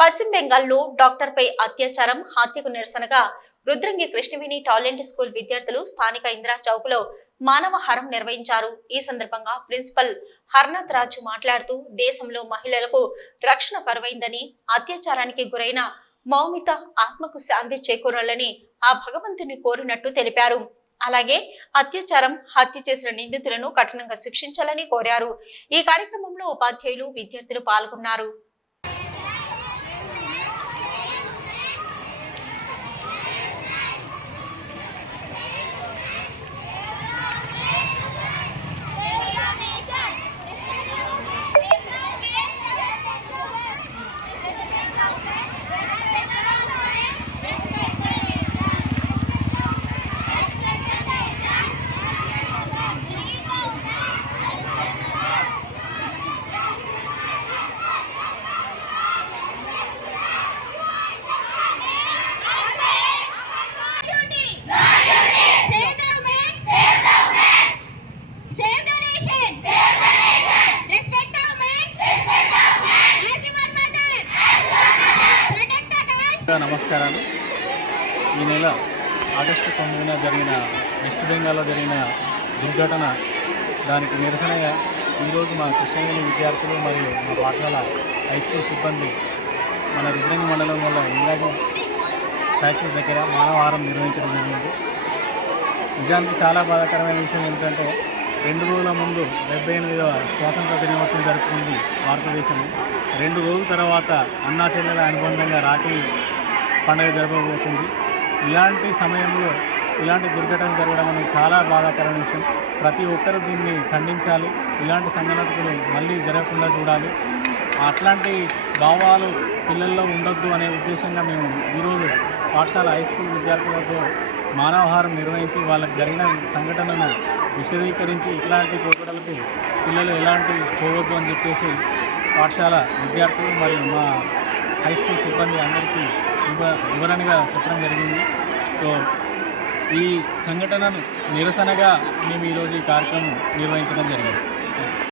పశ్చిమ బెంగాల్లో డాక్టర్ పై అత్యాచారం హత్యకు నిరసనగా రుద్రంగి కృష్ణవేణి టాలెంట్ స్కూల్ విద్యార్థులు స్థానిక ఇందిరా చౌక్లో మానవహారం నిర్వహించారు. ఈ సందర్భంగా ప్రిన్సిపల్ హర్నాథ్ రాజు మాట్లాడుతూ దేశంలో మహిళలకు రక్షణ కరువైందని అత్యాచారానికి గురైన మౌమిత ఆత్మకు శాంతి చేకూరాలని ఆ భగవంతుని కోరినట్టు తెలిపారు. అలాగే అత్యాచారం హత్య చేసిన నిందితులను కఠినంగా శిక్షించాలని కోరారు. ఈ కార్యక్రమంలో ఉపాధ్యాయులు విద్యార్థులు పాల్గొన్నారు. సార్ నమస్కారాలు. ఈ నెల ఆగస్టు తొమ్మిదిన జరిగిన వెస్ట్ బెంగాల్లో జరిగిన దుర్ఘటన దానికి నిరసనగా ఈరోజు మా కృష్ణవేణి విద్యార్థులు మరియు మా పాఠశాల హై స్కూల్ సిబ్బంది మన రుద్రంగ మండలం వల్ల ఇందాక స్టాచ్యూ దగ్గర మానవహారం నిర్వహించడం జరిగింది. నిజానికి చాలా బాధాకరమైన విషయం ఏంటంటే రెండు రోజుల ముందు డెబ్బై ఎనిమిదవ స్వాతంత్ర దినోత్సవం జరుపుకుంది భారతదేశం రెండు రోజుల తర్వాత అన్నా చెల్లెల అనుబంధంగా రాఖీ పండుగ జరపబోతుంది. ఇలాంటి సమయంలో ఇలాంటి దుర్ఘటన జరగడం అనేది చాలా బాధాకరమైన విషయం. ప్రతి ఒక్కరూ దీన్ని ఖండించాలి. ఇలాంటి సంఘటనలు మళ్ళీ జరగకుండా చూడాలి. అట్లాంటి భావాలు పిల్లల్లో ఉండొద్దు అనే ఉద్దేశంగా మేము ఈరోజు పాఠశాల హై స్కూల్ విద్యార్థులతో మానవహారం నిర్వహించి వాళ్ళకి జరిగిన సంఘటనను విశదీకరించి ఇట్లాంటి పోకడలకు పిల్లలు ఎలాంటి పోవద్దు అని చెప్పేసి పాఠశాల విద్యార్థులు మరియు మా హై స్కూల్ సిబ్బంది అందరికీ వివరణగా చెప్పడం జరిగింది. సో ఈ సంఘటనను నిరసనగా మేము ఈరోజు ఈ కార్యక్రమం నిర్వహించడం జరిగింది.